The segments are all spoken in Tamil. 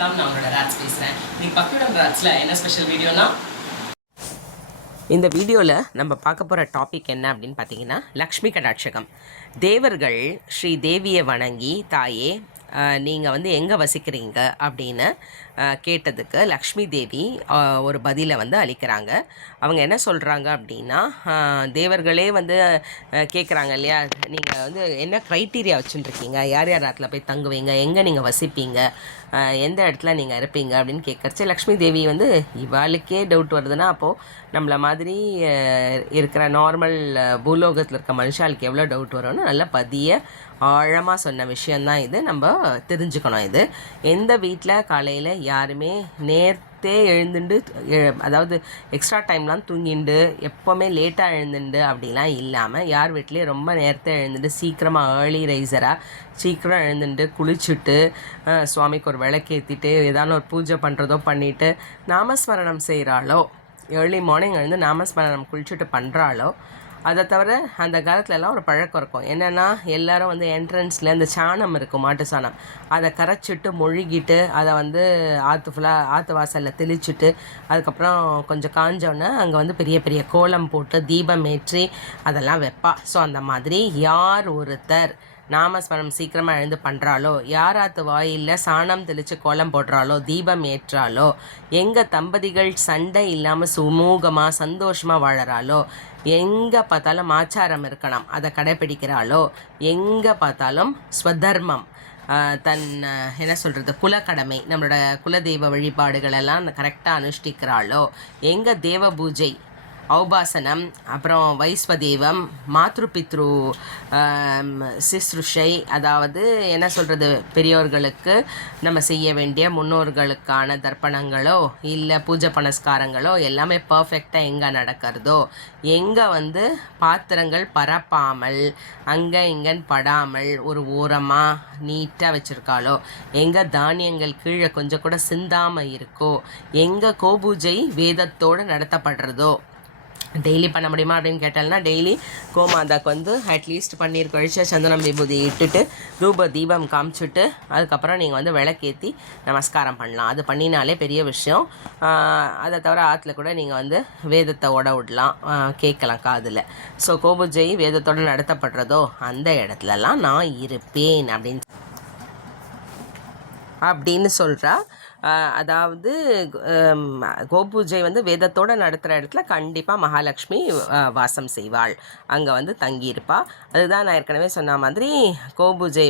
வணக்கம், நான் உங்களோட ராட்ஸ் பேசுகிறேன். இன்னைக்கு பக்தியுடன் ராட்ஸில் என்ன ஸ்பெஷல் வீடியோனா, இந்த வீடியோவில் நம்ம பார்க்க போகிற டாபிக் என்ன அப்படின்னு பார்த்தீங்கன்னா, லக்ஷ்மி கடாட்சகம். தேவர்கள் ஸ்ரீ தேவியை வணங்கி, தாயே நீங்கள் எங்கே வசிக்கிறீங்க அப்படின்னு கேட்டதுக்கு லக்ஷ்மி தேவி ஒரு பதிலை அளிக்கிறாங்க. அவங்க என்ன சொல்கிறாங்க அப்படின்னா, தேவர்களே கேட்குறாங்க இல்லையா, நீங்கள் என்ன க்ரைட்டீரியா வச்சுட்டுருக்கீங்க, யார் யார் இடத்துல போய் தங்குவீங்க, எங்கே நீங்கள் வசிப்பீங்க, எந்த இடத்துல நீங்கள் இருப்பீங்க அப்படின்னு கேட்குறச்சு லக்ஷ்மி தேவி இவாளுக்கே டவுட் வருதுன்னா, அப்போது நம்மளை மாதிரி இருக்கிற நார்மல் பூலோகத்தில் இருக்க மனுஷாளுக்கு எவ்வளோ டவுட் வரும்னு நல்ல ஆழமாக சொன்ன விஷயந்தான் இது. நம்ம தெரிஞ்சுக்கணும். இது எந்த வீட்டில் காலையில் யாருமே நேர்த்தே எழுந்துண்டு, அதாவது எக்ஸ்ட்ரா டைம்லாம் தூங்கிண்டு எப்போவுமே லேட்டாக எழுந்துண்டு அப்படிலாம் இல்லாமல், யார் வீட்லேயும் ரொம்ப நேரத்தை எழுந்துட்டு சீக்கிரமாக ஏர்லி ரைசராக சீக்கிரம் எழுந்துட்டு குளிச்சுட்டு சுவாமிக்கு ஒரு விளக்கேற்றிட்டு ஏதாவது ஒரு பூஜை பண்ணுறதோ பண்ணிவிட்டு நாமஸ்மரணம் செய்கிறாளோ, ஏர்லி மார்னிங் நாமஸ்மரணம் குளிச்சுட்டு பண்ணுறாளோ, அதை தவிர அந்த காலத்துலலாம் ஒரு பழக்கம் இருக்கும். என்னென்னா, எல்லோரும் என்ட்ரன்ஸில் இந்த சாணம் இருக்கும், மாட்டு சாணம், அதை கரைச்சிட்டு மொழிகிட்டு அதை ஆற்று வாசலில் தெளிச்சுட்டு அதுக்கப்புறம் கொஞ்சம் காஞ்சோன்னே அங்கே பெரிய பெரிய கோலம் போட்டு தீபம் ஏற்றி அதெல்லாம் வைப்பா. ஸோ அந்த மாதிரி யார் ஒருத்தர் நாமஸ்மரணம் சீக்கிரமாக எழுந்து பண்ணுறாளோ, யாராத்து வாயிலில் சாணம் தெளித்து கோலம் போடுறாளோ, தீபம் ஏற்றாலோ, எங்கள் தம்பதிகள் சண்டை இல்லாமல் சுமூகமாக சந்தோஷமாக வாழறாளோ, எங்கே பார்த்தாலும் ஆச்சாரம் இருக்கணும் அதை கடைப்பிடிக்கிறாளோ, எங்கே பார்த்தாலும் ஸ்வதர்மம், தன் என்ன சொல்கிறது குலக்கடமை, நம்மளோட குலதெய்வ வழிபாடுகளெல்லாம் கரெக்டாக அனுஷ்டிக்கிறாளோ, எங்கள் தேவ பூஜை ஔபாசனம், அப்புறம் வைஸ்வதேவம், மாத்ருபித்ரு சிஸ்ருஷை, அதாவது என்ன சொல்கிறது, பெரியோர்களுக்கு நம்ம செய்ய வேண்டிய முன்னோர்களுக்கான தர்ப்பணங்களோ இல்லை பூஜை பனஸ்காரங்களோ எல்லாமே பர்ஃபெக்டாக எங்கே நடக்கிறதோ, எங்கே பாத்திரங்கள் பரப்பாமல் அங்கே இங்கன்னு படாமல் ஒரு ஓரமாக நீட்டாக வச்சுருக்காளோ, எங்கே தானியங்கள் கீழே கொஞ்சம் கூட சிந்தாமல் இருக்கோ, எங்கே கோபூஜை வேதத்தோடு நடத்தப்படுறதோ, டெய்லி பண்ண முடியுமா அப்படின்னு கேட்டால்னா, டெய்லி கோமாதாக்கு அட்லீஸ்ட் பன்னீர் கழிச்ச சந்தனம் விபூதி இட்டுட்டு தூப தீபம் காமிச்சிட்டு அதுக்கப்புறம் நீங்கள் விளக்கேற்றி நமஸ்காரம் பண்ணலாம். அது பண்ணினாலே பெரிய விஷயம். அதை தவிர ஆற்றுல கூட நீங்கள் வேதத்தை ஓட விடலாம், கேட்கலாம் காதில். ஸோ கோபூஜை வேதத்தோடு நடத்தப்படுறதோ அந்த இடத்துலலாம் நான் இருப்பேன் அப்படின்னு சொல்கிறா. அதாவது கோபூஜை வேதத்தோடு நடத்துகிற இடத்துல கண்டிப்பாக மகாலட்சுமி வாசம் செய்வாள், அங்கே தங்கியிருப்பாள். அதுதான் நான் ஏற்கனவே சொன்ன மாதிரி கோபூஜை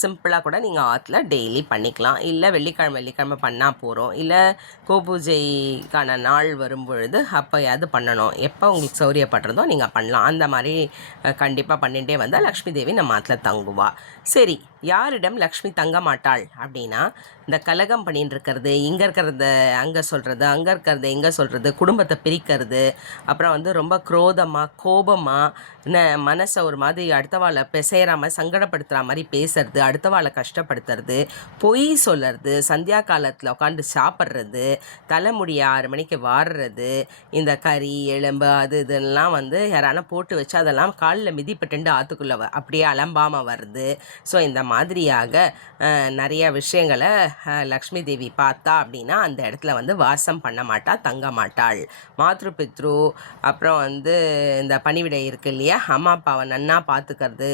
சிம்பிளாக கூட நீங்கள் ஆற்றுல டெய்லி பண்ணிக்கலாம். இல்லை வெள்ளிக்கிழமை பண்ணால் போகிறோம், இல்லை கோபூஜைக்கான நாள் வரும்பொழுது அப்போயாவது பண்ணணும், எப்போ உங்களுக்கு சௌரியப்படுறதோ நீங்கள் பண்ணலாம். அந்த மாதிரி கண்டிப்பாக பண்ணிகிட்டே வந்தால் லக்ஷ்மி தேவி நம்ம ஆற்றுல தங்குவாள். சரி, யாரிடம் லக்ஷ்மி தங்க மாட்டாள் அப்படின்னா, இந்த கலகம் பண்ணின்னு இருக்கிறது, இங்கே இருக்கிறத அங்கே சொல்கிறது, அங்கே இருக்கிறத இங்கே சொல்கிறது, குடும்பத்தை பிரிக்கிறது, அப்புறம் ரொம்ப குரோதமாக கோபமாக மனசை ஒரு மாதிரி அடுத்தவாளை செய்கிறாமல் சங்கடப்படுத்துகிற மாதிரி பேசுறது, அடுத்தவாளை கஷ்டப்படுத்துறது, பொய் சொல்கிறது, சந்தியா காலத்தில் உட்காந்து சாப்பிட்றது, தலைமுடி 6 மணிக்கு வாடுறது, இந்த கறி எலும்பு அது இதெல்லாம் யாரான போட்டு வச்சு அதெல்லாம் காலில் மிதிப்பட்டுண்டு ஆற்றுக்குள்ளே அப்படியே அலம்பாமல் வருது. ஸோ இந்த மாதிரியாக நிறைய விஷயங்களை லக்ஷ்மி தேவி பார்த்தா அப்படின்னா அந்த இடத்துல வாசம் பண்ண மாட்டா, தங்க மாட்டாள். மாத்ருபித்ரு, அப்புறம் இந்த பணிவிடை இருக்கு இல்லையா, அம்மா அப்பாவை நன்னா பார்த்துக்கிறது,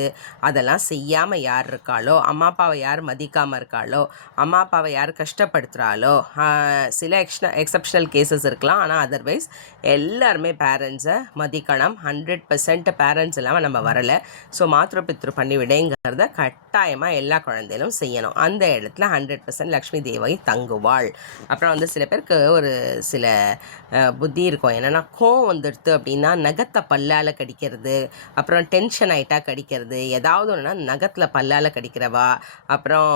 அதெல்லாம் செய்யாமல் யார் இருக்காளோ, அம்மா அப்பாவை யார் மதிக்காமல் இருக்காளோ, அம்மா அப்பாவை யார் கஷ்டப்படுத்துகிறாளோ, சில எக்ஸப்ஷனல் கேசஸ் இருக்கலாம், ஆனால் அதர்வைஸ் எல்லாருமே பேரண்ட்ஸை மதிக்கணும். 100% பேரண்ட்ஸ் இல்லாமல் நம்ம வரலை. ஸோ மாத்ருபித்ரு பணிவிடைங்கிறத கட்டாயமாக எல்லா குழந்தைகளும் செய்யணும். அந்த இடத்துல 100% லக்ஷ்மி தேவி தங்குவாள். அப்புறம் சில பேருக்கு ஒரு சில புத்தி இருக்கும், என்னென்னா கோவம் வந்துடுது அப்படின்னா நகத்தை பல்லால் கடிக்கிறது, அப்புறம் டென்ஷன் ஆகிட்டா கடிக்கிறது, ஏதாவது ஒன்றுனா நகத்தில் பல்லால் கடிக்கிறவா, அப்புறம்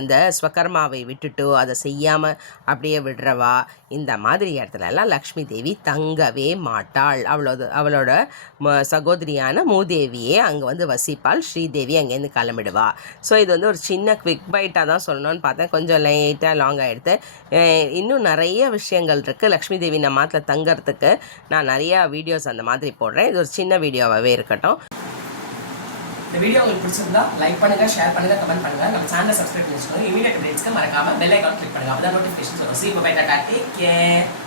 இந்த ஸ்வகர்மாவை விட்டுட்டு அதை செய்யாமல் அப்படியே விடுறவா, இந்த மாதிரி இடத்துலலாம் லக்ஷ்மி தேவி தங்கவே மாட்டாள். அவளோட சகோதரியான மூதேவியே அங்கே வசிப்பாள். ஸ்ரீதேவி அங்கேருந்து கிளம்பிடுவா. ஸோ இது ஒரு சின்ன குவிக் பைட்டாக தான் சொல்லணும்னு பார்த்தேன், கொஞ்சம் லைட்டாக லாங் ஆகிடுது. இன்னும் நிறைய விஷயங்கள் இருக்குது லக்ஷ்மி தேவி நம்ம மாட்டில் தங்கிறதுக்கு. நான் நிறையா வீடியோஸ் அந்த மாதிரி போடுறேன், இது ஒரு சின்ன வீடியோவாகவே இருக்கட்டும். இந்த வீடியோ உங்களுக்கு பிடிச்சிருந்தா லைக் பண்ணுங்கள், ஷேர் பண்ணுங்கள், கமெண்ட் பண்ணுங்கள். நம்ம சேனலை சப்ஸ்கிரைப் பண்ணி வச்சுக்கோங்க. இமீடியட் அப்டேட்ஸ்க்கு மறக்காமல் பெல் ஐக்கான் கிளிக் பண்ணுங்கள். அப்போ தான் நோட்டிஃபிகேஷன் வரும். See you, bye, tata, take care.